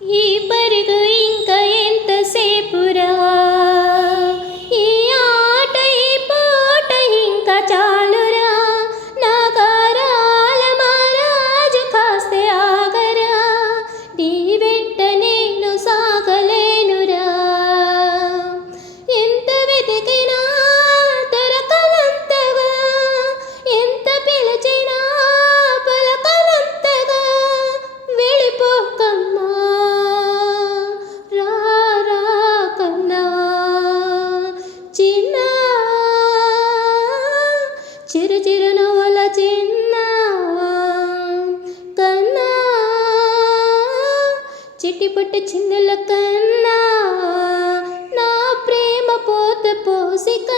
ఈ పరుగు ఇంకా ఎంతసేపురా, ఈ ఆట ఈ పూట ఇంకా చాలురా, నా గారాల మహారాజు కాస్తే ఆగరా, నీ వెంట నేను సాగలేనురా. ఎంత వెతికినా దొరకనంతగా, ఎంత పిలిచినా పలకనంతగా, వెళ్ళిపోకమ్మా రా కన్నా చిన్న, చిరు చిరు నవ్వుల చిన్న కన్నా, చిట్టి పుట్టి చిన్నుల కన్నా, నా ప్రేమ పోత పోసిక